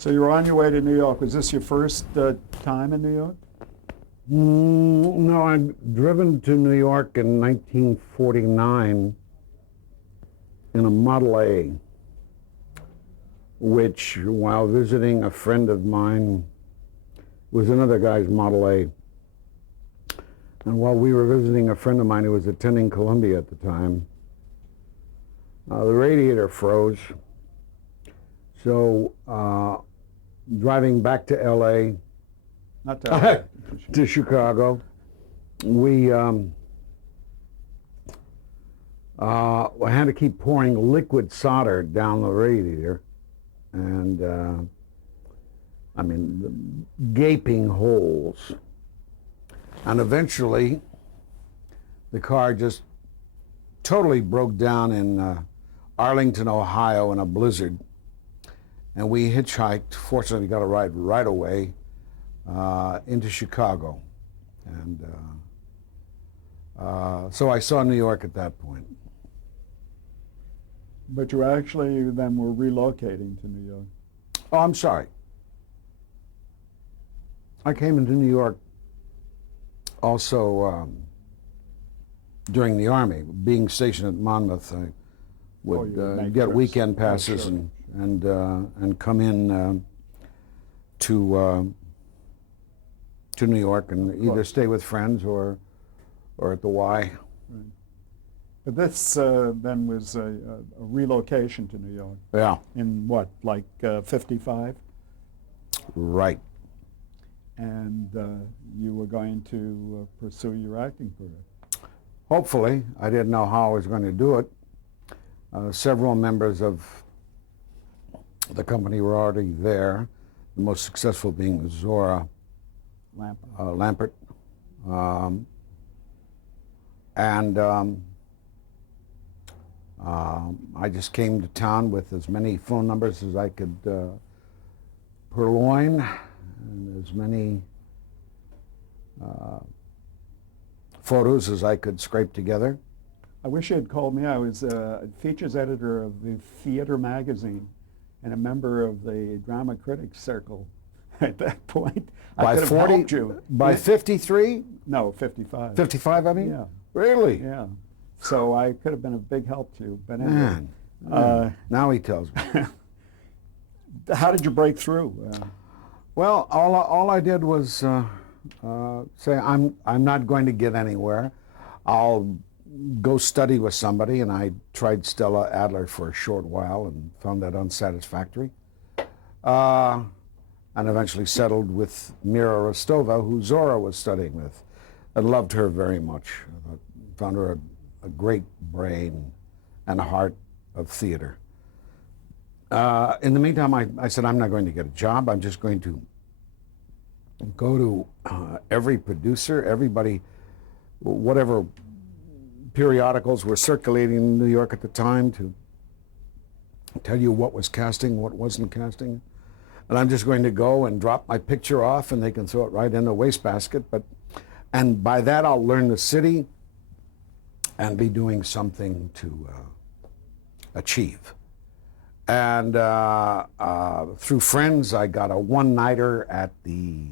So you were on your way to New York. Was this your first time in New York? No, I'd driven to New York in 1949 in a Model A, which, while visiting a friend of mine, was another guy's Model A. And while we were visiting a friend of mine who was attending Columbia at the time, the radiator froze. So driving back to L.A., Not to to Chicago, we had to keep pouring liquid solder down the radiator, and I mean, the gaping holes. And eventually, the car just totally broke down in Arlington, Ohio, in a blizzard. And we hitchhiked. Fortunately, got a ride right away into Chicago. And so I saw New York at that point. But you actually then were relocating to New York. Oh, I'm sorry. I came into New York also during the Army. Being stationed at Monmouth, I would get weekend passes and come in to New York and either stay with friends or at the Y. Right. But this then was a relocation to New York. Yeah. In what, like 55? Right. And you were going to pursue your acting career. Hopefully. I didn't know how I was going to do it. Several members of the company were already there, the most successful being Zora Lampert. I just came to town with as many phone numbers as I could purloin, and as many photos as I could scrape together. I wish you had called me. I was a features editor of the Theater magazine and a member of the Drama Critics Circle at that point. I could have helped you. By 53? No, 55. 55, I mean? Yeah. Really? Yeah. So I could have been a big help to you. But anyway, Man. Now he tells me. How did you break through? Well, all I did was say I'm not going to get anywhere. I'll go study with somebody, and I tried Stella Adler for a short while and found that unsatisfactory. And eventually settled with Mira Rostova, who Zora was studying with. I loved her very much. I found her a great brain and heart of theater. In the meantime, I said, I'm not going to get a job. I'm just going to go to every producer, everybody, whatever periodicals were circulating in New York at the time, to tell you what was casting, what wasn't casting. And I'm just going to go and drop my picture off, and they can throw it right in the wastebasket. And by that, I'll learn the city and be doing something to achieve. And through friends, I got a one-nighter at the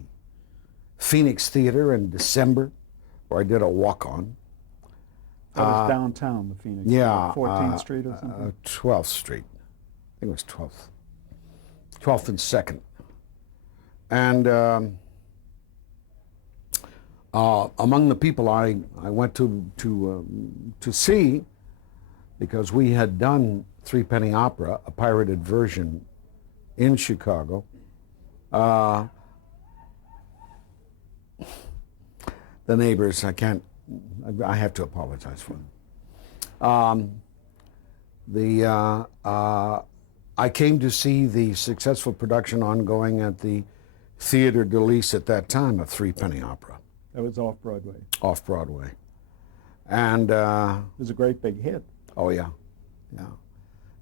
Phoenix Theater in December, where I did a walk-on. That was downtown, the Phoenix. Yeah. 14th Street or something? 12th Street. I think it was 12th. 12th and 2nd. And among the people I went to see, because we had done Threepenny Opera, a pirated version, in Chicago. The neighbors, I have to apologize for them. I came to see the successful production ongoing at the Theatre de Lys at that time of Threepenny Opera. That was off-Broadway. Off-Broadway. And it was a great big hit. Oh, yeah. Yeah.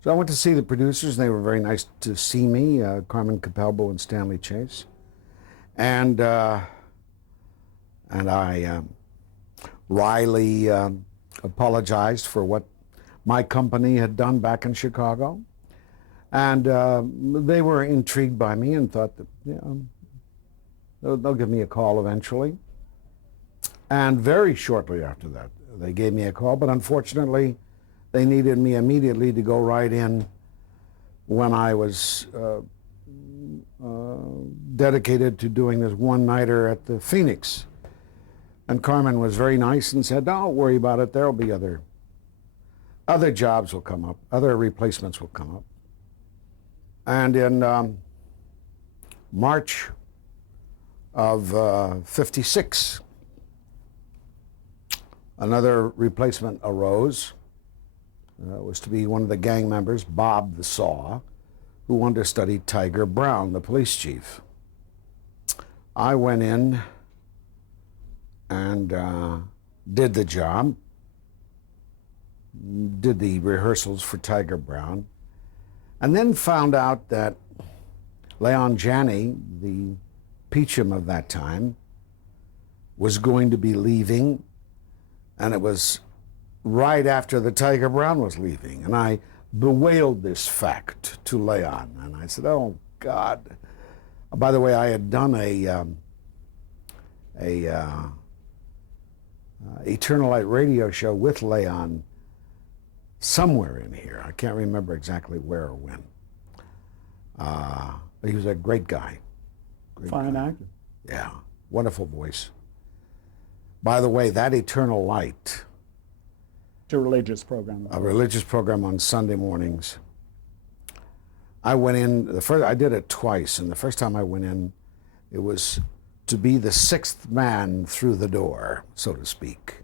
So I went to see the producers. They were very nice to see me, Carmen Capalbo and Stanley Chase. And I wryly apologized for what my company had done back in Chicago. And they were intrigued by me and thought that, yeah, they'll give me a call eventually. And very shortly after that, they gave me a call, but unfortunately, they needed me immediately to go right in when I was dedicated to doing this one-nighter at the Phoenix. And Carmen was very nice and said, don't worry about it, there'll be other jobs will come up, other replacements will come up. And in March of 56, another replacement arose. It was to be one of the gang members, Bob the Saw, who wanted to study Tiger Brown, the police chief. I went in and did the job, did the rehearsals for Tiger Brown, and then found out that Leon Janney, the Peachum of that time, was going to be leaving, and it was right after the Tiger Brown was leaving. And I bewailed this fact to Leon, and I said, oh, God. By the way, I had done a Eternal Light radio show with Leon somewhere in here. I can't remember exactly where or when. But he was a great guy. Fine actor. Yeah, wonderful voice. By the way, that Eternal Light, It's a religious program. a religious program on Sunday mornings. I went in, I did it twice, and the first time I went in, it was to be the sixth man through the door, so to speak.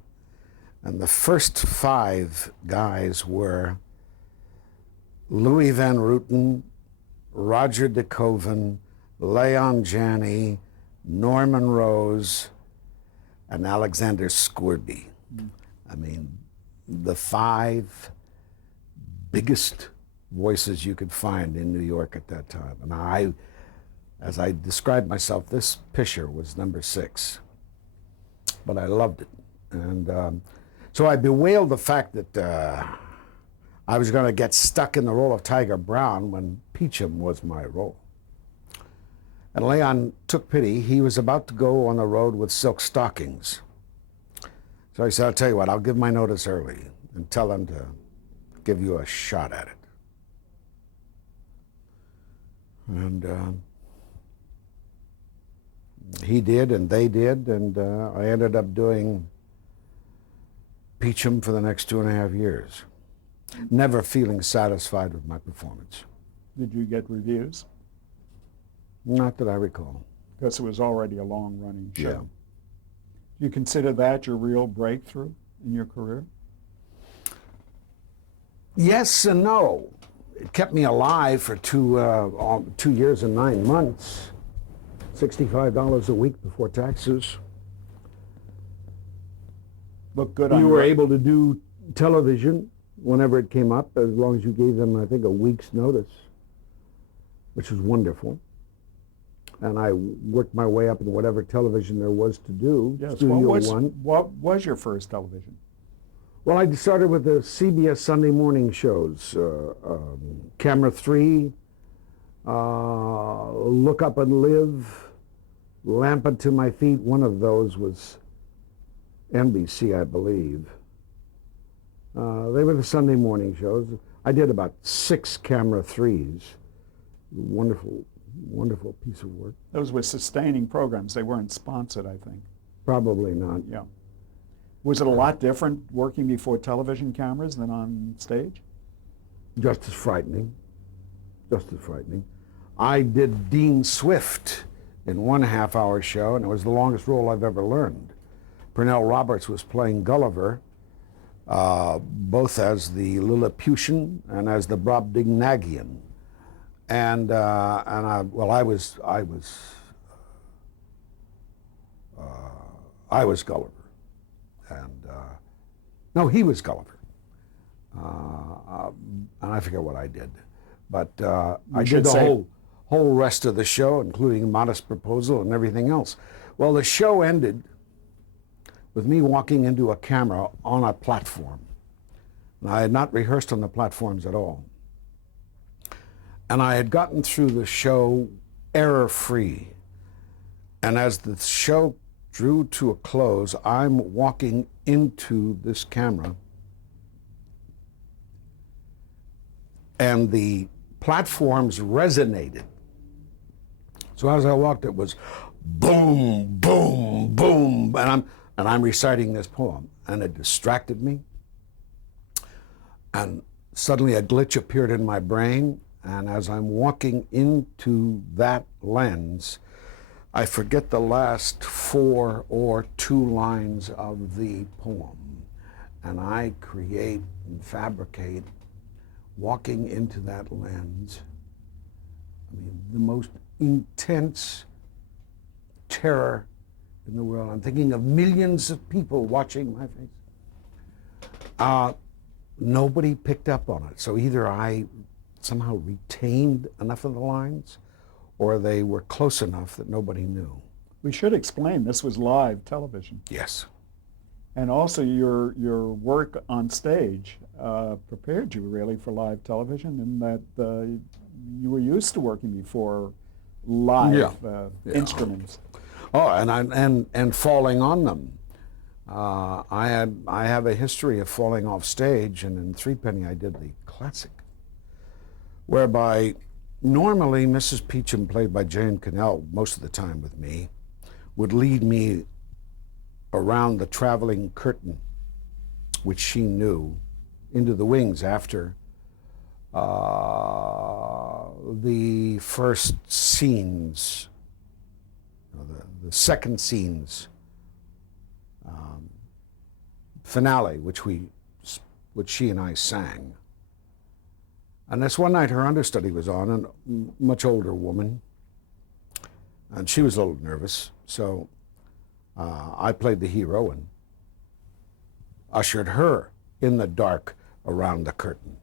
And the first 5 guys were Louis Van Rooten, Roger de Koven, Leon Janney, Norman Rose, and Alexander Scourby. I mean, the 5 biggest voices you could find in New York at that time. And I, as I described myself, this picture was number 6. But I loved it. And so I bewailed the fact that I was going to get stuck in the role of Tiger Brown when Peachum was my role. And Leon took pity. He was about to go on the road with silk stockings. So I said, I'll tell you what, I'll give my notice early and tell them to give you a shot at it. And he did, and they did, and I ended up doing Peachum for the next 2.5 years, never feeling satisfied with my performance. Did you get reviews? Not that I recall. Because it was already a long-running show. Yeah. Do you consider that your real breakthrough in your career? Yes and no. It kept me alive for 2 years and 9 months, $65 a week before taxes. Look good on You your... were able to do television whenever it came up, as long as you gave them, I think, a week's notice, which was wonderful. And I worked my way up in whatever television there was to do. Yes. Studio One. What was your first television? Well, I started with the CBS Sunday morning shows, Camera 3, Look Up and Live, Lamp Unto My Feet. One of those was NBC, I believe. They were the Sunday morning shows. I did about 6 Camera 3s. Wonderful, wonderful piece of work. Those were sustaining programs. They weren't sponsored, I think. Probably not. Yeah. Was it a lot different working before television cameras than on stage? Just as frightening. Just as frightening. I did Dean Swift in 1.5 hour show, and it was the longest role I've ever learned. Pernell Roberts was playing Gulliver, both as the Lilliputian and as the Brobdingnagian. And I was Gulliver. And no, he was Gulliver. And I forget what I did. But I did the whole rest of the show, including Modest Proposal and everything else. Well, the show ended with me walking into a camera on a platform. And I had not rehearsed on the platforms at all. And I had gotten through the show error-free. And as the show drew to a close, I'm walking into this camera, and the platforms resonated. So as I walked, it was boom, boom, boom, and I'm reciting this poem, and it distracted me. And suddenly a glitch appeared in my brain, and as I'm walking into that lens, I forget the last 4 or 2 lines of the poem, and I create and fabricate, walking into that lens, I mean, the most intense terror in the world. I'm thinking of millions of people watching my face. Nobody picked up on it. So either I somehow retained enough of the lines, or they were close enough that nobody knew. We should explain this was live television. Yes. And also your work on stage prepared you really for live television, in that you were used to working before live instruments. Oh, and falling on them. I have a history of falling off stage, and in Threepenny I did the classic, whereby normally Mrs. Peachum, played by Jane Cannell most of the time with me, would lead me around the traveling curtain, which she knew, into the wings after the first scenes, the second scenes finale, which she and I sang. And this one night her understudy was on, a much older woman, and she was a little nervous, so I played the hero and ushered her in the dark around the curtain.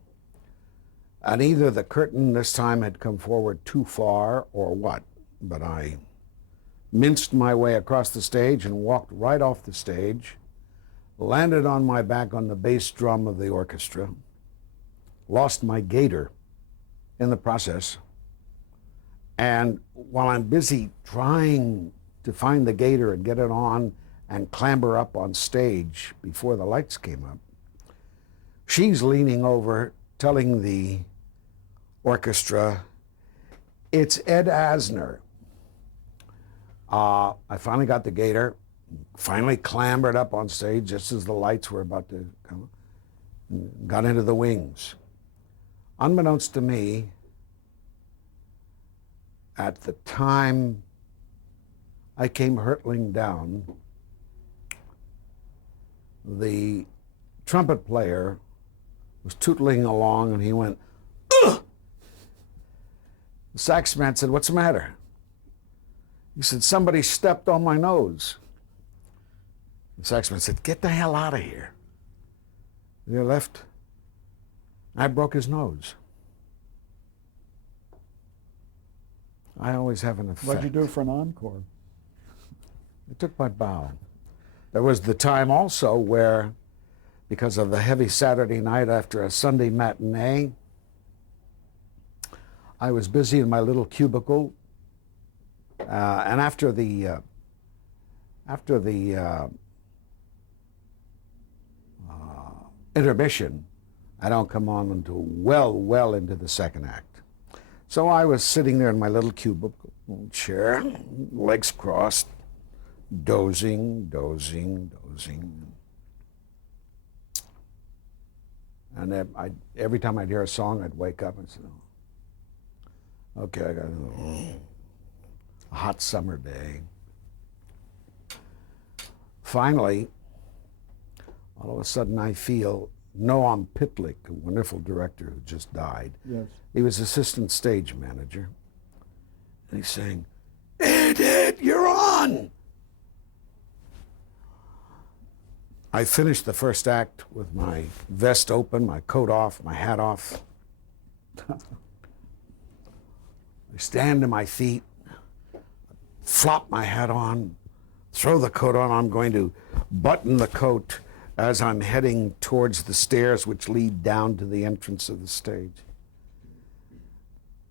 And either the curtain this time had come forward too far or what, but I minced my way across the stage and walked right off the stage, landed on my back on the bass drum of the orchestra, lost my gaiter in the process, and while I'm busy trying to find the gaiter and get it on and clamber up on stage before the lights came up, she's leaning over telling the orchestra, "It's Ed Asner." I finally got the gaiter, finally clambered up on stage just as the lights were about to come, got into the wings. Unbeknownst to me, at the time I came hurtling down, the trumpet player was tootling along, and he went, "Ugh!" The sax man said, "What's the matter?" He said, "Somebody stepped on my nose." The sax man said, "Get the hell out of here." They left. I broke his nose. I always have an effect. What'd you do for an encore? I took my bow. There was the time also where, because of the heavy Saturday night after a Sunday matinee, I was busy in my little cubicle, and after the intermission, I don't come on until well into the second act. So I was sitting there in my little cubicle chair, legs crossed, dozing. And every time I'd hear a song, I'd wake up and say, "Oh, okay, I got a hot summer day." Finally, all of a sudden I feel Noam Pitlick, a wonderful director who just died. Yes. He was assistant stage manager. And he's saying, Ed, you're on!" I finished the first act with my vest open, my coat off, my hat off. I stand to my feet, flop my hat on, throw the coat on. I'm going to button the coat as I'm heading towards the stairs which lead down to the entrance of the stage.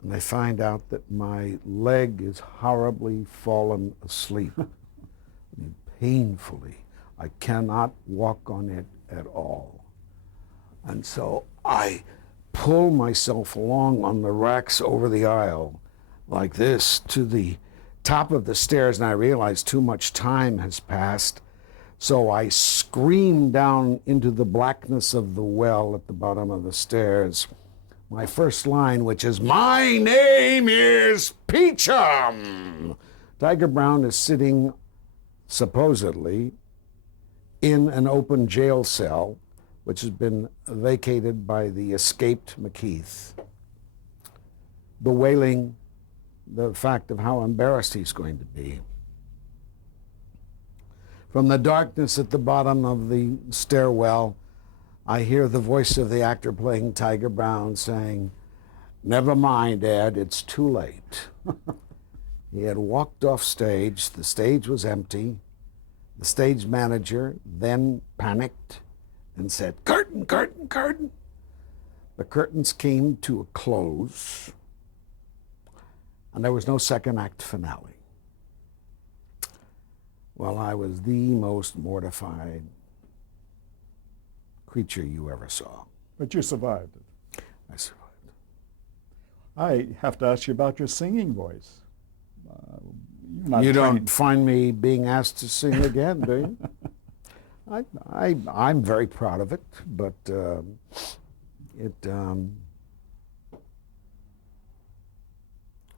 and I find out that my leg is horribly fallen asleep. Painfully. I cannot walk on it at all. And so I pull myself along on the racks over the aisle like this to the top of the stairs, and I realize too much time has passed. So I scream down into the blackness of the well at the bottom of the stairs. My first line, which is, "My name is Peachum." Tiger Brown is sitting, supposedly, in an open jail cell, which has been vacated by the escaped McKeith, bewailing the fact of how embarrassed he's going to be. From the darkness at the bottom of the stairwell, I hear the voice of the actor playing Tiger Brown saying, "Never mind, Ed, it's too late." He had walked off stage. The stage was empty. The stage manager then panicked and said, "Curtain, curtain, curtain." The curtains came to a close, and there was no second act finale. Well, I was the most mortified creature you ever saw. But you survived it. I survived. I have to ask you about your singing voice. You're not You trained. don't find me being asked to sing again, do you? I'm very proud of it, but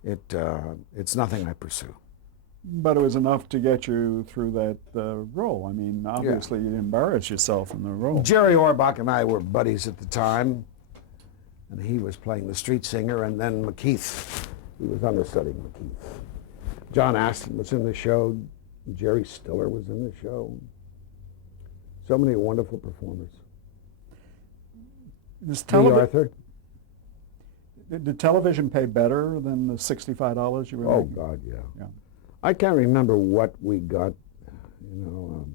it's nothing I pursue. But it was enough to get you through that role. I mean, obviously you embarrassed yourself in the role. Jerry Orbach and I were buddies at the time, and he was playing the street singer, and then McKeith, he was understudying McKeith. John Aston was in the show. Jerry Stiller was in the show. So many wonderful performers. Lee Arthur. Did television pay better than the $65 you were Oh, making? God, yeah. Yeah. I can't remember what we got, you know.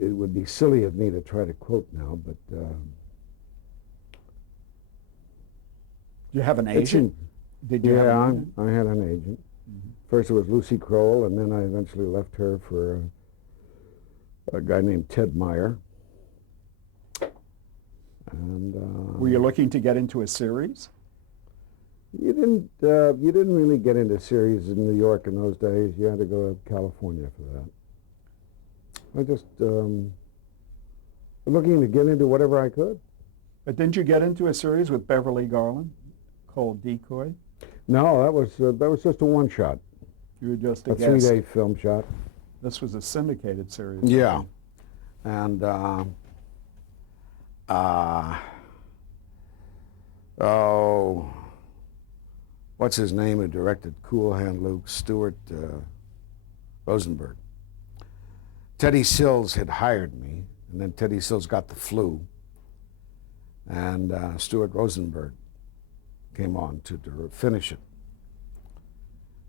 It would be silly of me to try to quote now, but... Do you have an agent? Did you have an agent? I had an agent. Mm-hmm. First it was Lucy Kroll, and then I eventually left her for a guy named Ted Meyer. And were you looking to get into a series? You didn't really get into series in New York in those days. You had to go to California for that. I just looking to get into whatever I could. But didn't you get into a series with Beverly Garland called Decoy? No, that was just a one shot. You were just a guest. 3-day film shot. This was a syndicated series. Yeah, and oh, what's his name who directed Cool Hand Luke? Stuart Rosenberg. Teddy Sills had hired me, and then Teddy Sills got the flu, and Stuart Rosenberg came on to finish it.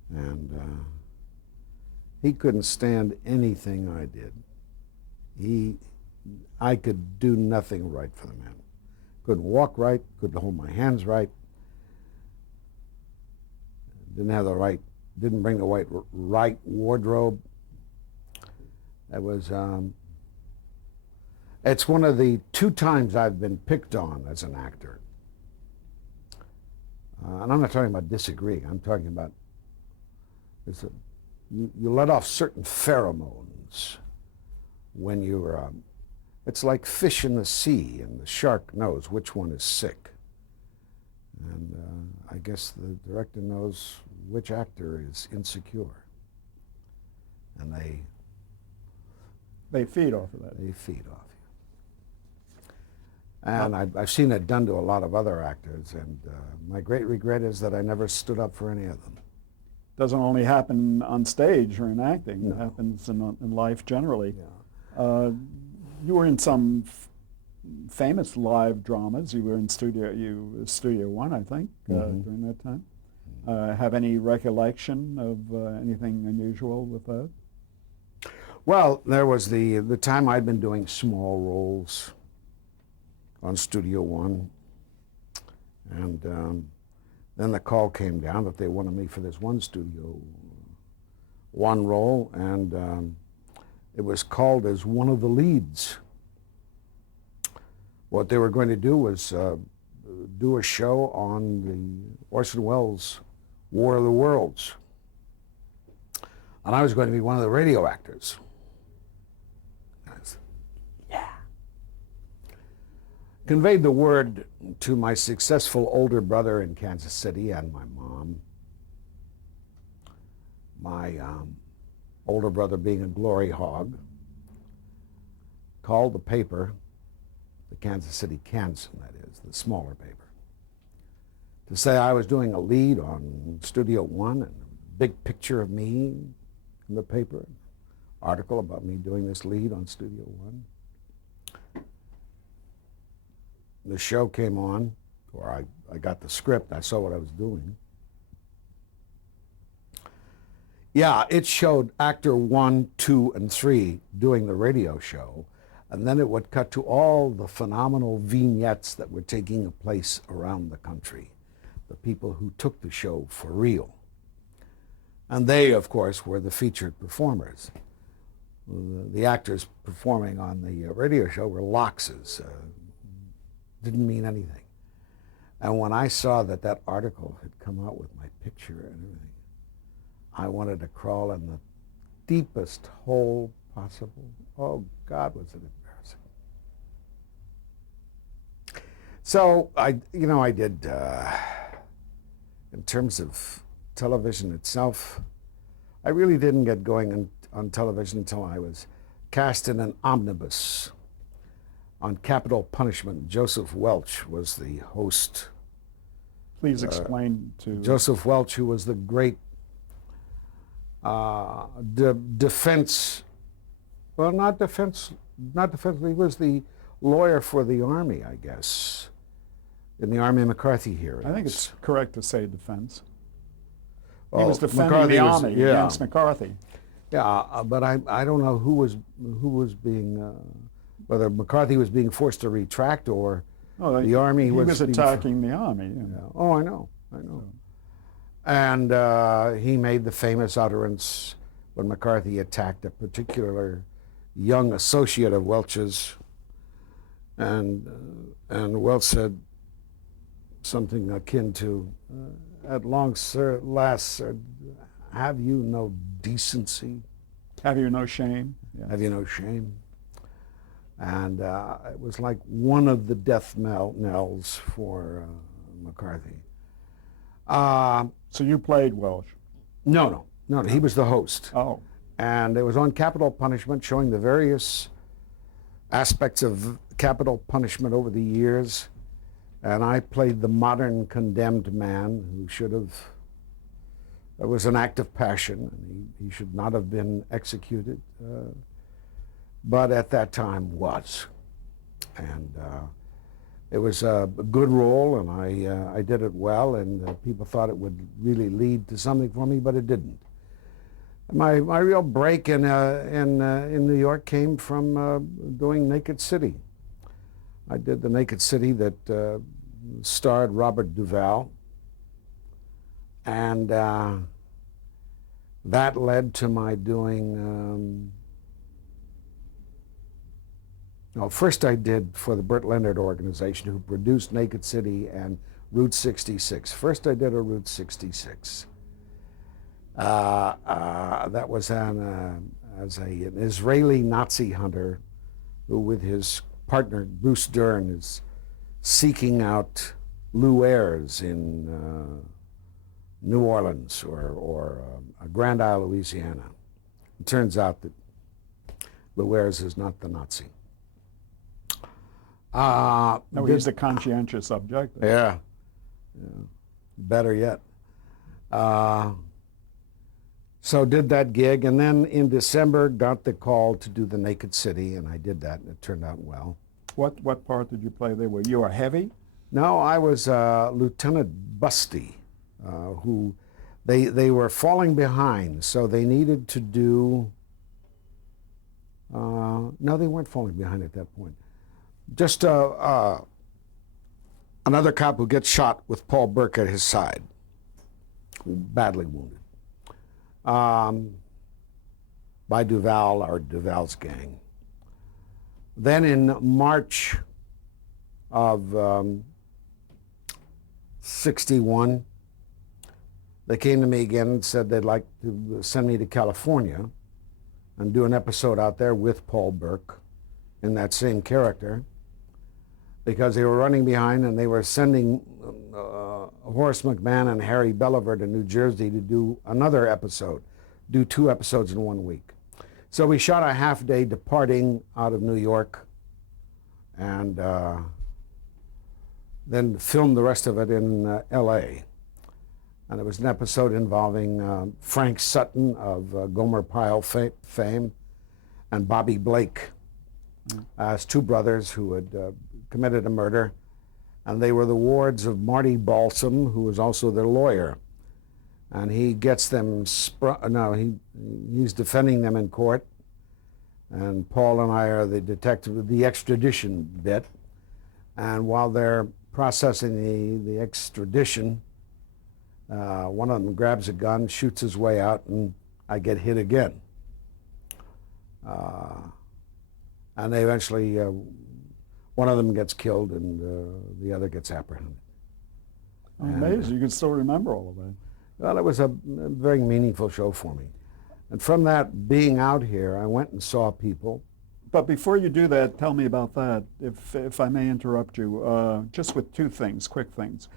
And he couldn't stand anything I did. I could do nothing right for the man. Couldn't walk right, couldn't hold my hands right, didn't bring the right wardrobe. That was, it's one of the 2 times I've been picked on as an actor. And I'm not talking about disagreeing, I'm talking about, you let off certain pheromones when you're, it's like fish in the sea, and the shark knows which one is sick. And I guess the director knows which actor is insecure. And They feed off of that. they feed off you. And I've seen it done to a lot of other actors, and my great regret is that I never stood up for any of them. Doesn't only happen on stage or in acting. No. It happens in life generally. Yeah. You were in some famous live dramas. You were in Studio One, I think, during that time. Have any recollection of anything unusual with that? Well, there was the time I'd been doing small roles on Studio One, And then the call came down that they wanted me for this one Studio One role, and it was called as one of the leads. What they were going to do was do a show on the Orson Welles' War of the Worlds. And I was going to be one of the radio actors. I said, yeah. Conveyed the word to my successful older brother in Kansas City and my mom. My older brother, being a glory hog, called the paper, the Kansas City Kansan, that is, the smaller paper, to say I was doing a lead on Studio One, and a big picture of me in the paper, article about me doing this lead on Studio One. The show came on, or I got the script, I saw what I was doing. Yeah, it showed actor 1, 2, and 3 doing the radio show, and then it would cut to all the phenomenal vignettes that were taking place around the country, the people who took the show for real. And they, of course, were the featured performers. The actors performing on the radio show were loxes, didn't mean anything. And when I saw that that article had come out with my picture and everything, I wanted to crawl in the deepest hole possible. Oh, God, was it embarrassing. So I did, in terms of television itself, I really didn't get going on television until I was cast in an omnibus on Capital Punishment. Joseph Welch was the host. Please explain to... Joseph Welch, who was the great defense, well, not defense, he was the lawyer for the Army, I guess, in the Army McCarthy hearings. I think it's correct to say defense. He Well, was defending McCarthy the was- Army yeah. against McCarthy. Yeah, but I don't know who was being, whether McCarthy was being forced to retract or Oh, the Army he was being attacking the Army. Yeah. Yeah. Oh, I know. And he made the famous utterance when McCarthy attacked a particular young associate of Welch's, and Welch said something akin to, "At long last, sir, have you no decency? Have you no shame? Yeah. Have you no shame?" And it was like one of the death knells for McCarthy. So you played Welsh? No, he was the host. Oh. And it was on capital punishment, showing the various aspects of capital punishment over the years. And I played the modern condemned man who should have, it was an act of passion, and he should not have been executed, but at that time was. And it was a good role, and I did it well, and people thought it would really lead to something for me, but it didn't. My real break in New York came from doing Naked City. I did the Naked City that starred Robert Duvall, and that led to my doing. First I did for the Burt Leonard organization, who produced Naked City and Route 66. First I did a Route 66. That was as an Israeli Nazi hunter who, with his partner Bruce Dern, is seeking out Lou Ayres in New Orleans or Grand Isle, Louisiana. It turns out that Lou Ayres is not the Nazi. No, he's the conscientious objector. Yeah. Better yet. So did that gig, and then in December got the call to do the Naked City, and I did that, and it turned out well. What part did you play there? Were you a heavy? No, I was Lieutenant Busty, who they were falling behind, so they needed to do. No, they weren't falling behind at that point. Just a another cop who gets shot with Paul Burke at his side, badly wounded, by Duval or Duval's gang. Then in March of 61, they came to me again and said they'd like to send me to California and do an episode out there with Paul Burke in that same character, because they were running behind and they were sending Horace McMahon and Harry Belliver to New Jersey to do another episode, do 2 episodes in 1 week. So we shot a half-day departing out of New York and then filmed the rest of it in L.A. And it was an episode involving Frank Sutton of Gomer Pyle fame and Bobby Blake as 2 brothers who had committed a murder. And they were the wards of Marty Balsam, who was also their lawyer. And he gets them, he's defending them in court. And Paul and I are the detective, the extradition bit. And while they're processing the extradition, one of them grabs a gun, shoots his way out, and I get hit again. And they eventually, one of them gets killed and the other gets apprehended. Amazing, you can still remember all of that. Well, it was a very meaningful show for me. And from that, being out here, I went and saw people. But before you do that, tell me about that, if I may interrupt you, just with 2 things, quick things.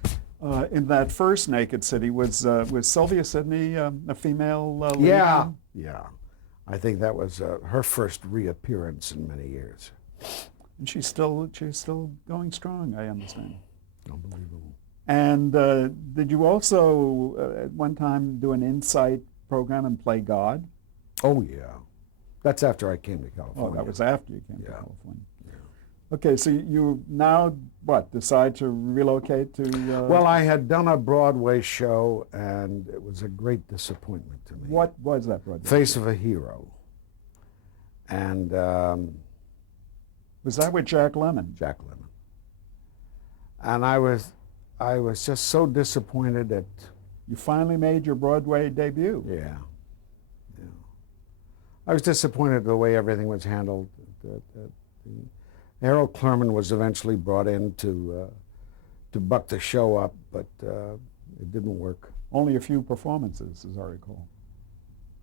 In that first Naked City, was Sylvia Sidney a female lead? Yeah. I think that was her first reappearance in many years. And she's still going strong, I understand. Unbelievable. And did you also at one time do an Insight program and play God? Oh yeah, that's after I came to California. Oh, that was after you came to Yeah. California. Yeah. Okay, so you now, decide to relocate to... Well, I had done a Broadway show, and it was a great disappointment to me. What was that Broadway Face show? of a Hero. And Was that with Jack Lemmon? Jack Lemmon. And I was just so disappointed that... You finally made your Broadway debut. Yeah. I was disappointed the way everything was handled. Harold Clurman was eventually brought in to buck the show up, but it didn't work. Only a few performances, as I recall.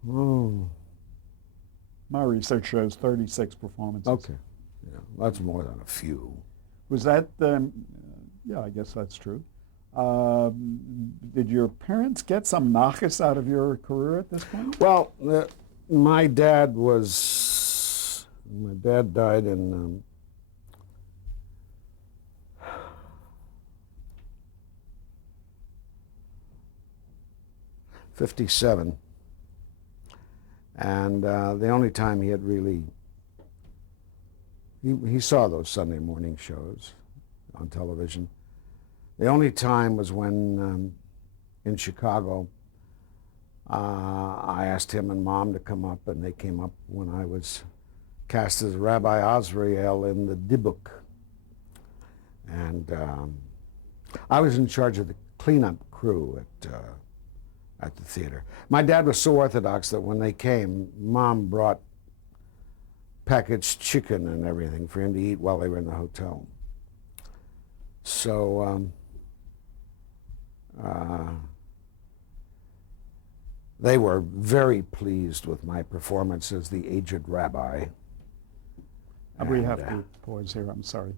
Oh. My research shows 36 performances. Okay. Yeah, that's more than a few. Was that, yeah, I guess that's true. Did your parents get some nachas out of your career at this point? Well, my dad died in 57, and the only time he had really, he saw those Sunday morning shows on television. The only time was when in Chicago I asked him and Mom to come up, and they came up when I was cast as Rabbi Azrael in the Dybbuk. And I was in charge of the cleanup crew at the theater. My dad was so Orthodox that when they came, Mom brought packaged chicken and everything for him to eat while they were in the hotel. So they were very pleased with my performance as the aged rabbi. We have to pause here, I'm sorry.